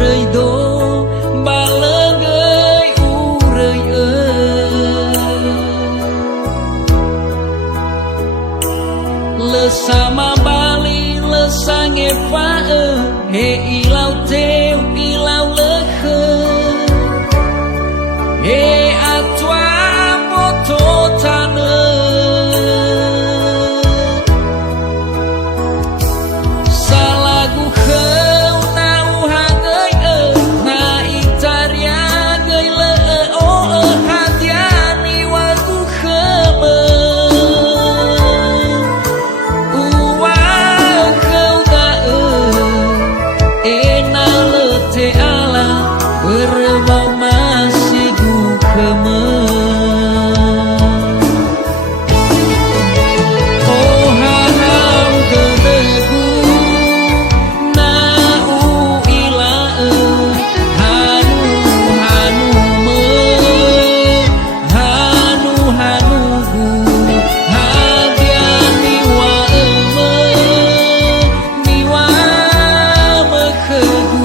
rơi đô ba lơ gơi u rơi lơ sama bali lơ sa nghe phá he ilau theo ilau lơ khơ he atwa moto tanơ salagu khâu nau hangơi na itaria gơi lơ o hatiani wagu khơ berbau masih gukeme oh haham kedegu na u ila hanu hanu me hanu hanu gu hadiani wa miwa mekegu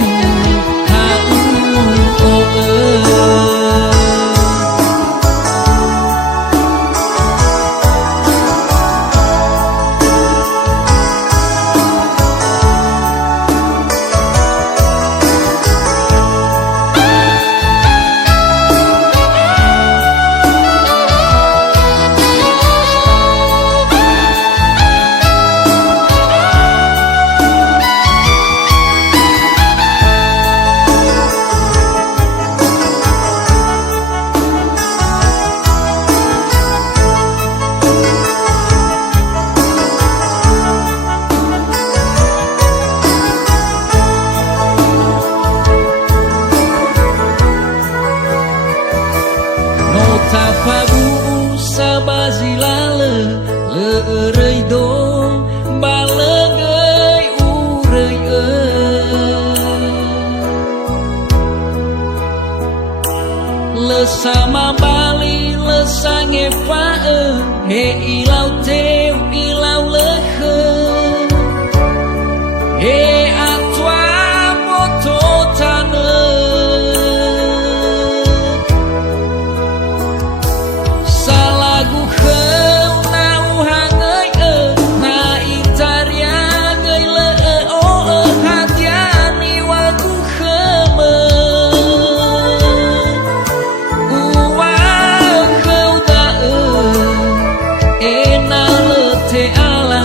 tapabu sabazilale le rơi đô ba lơ gơi u rơi le sama bali le sa nghe phá he ilau theo ilau lơ khơ he atwa moto tanơ salagu khâu nau hangơi na itaria gơi lơ o hatiani wagu khơ uwa khâu da na lơ te ala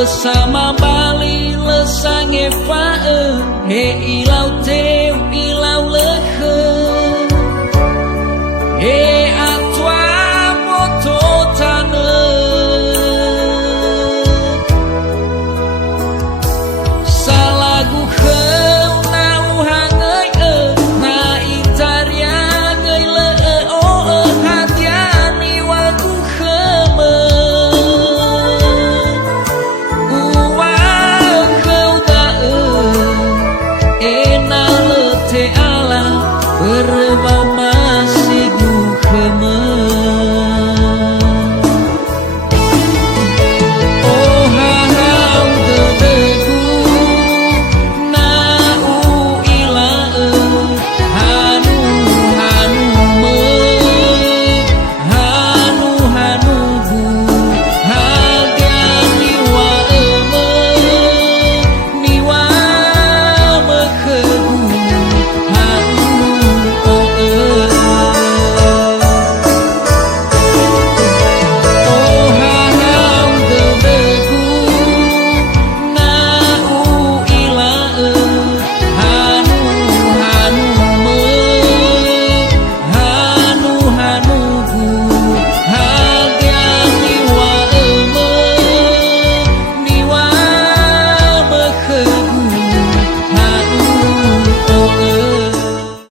lơ sa ma ba li lơ sa nghe phá ơ nghe y lao theo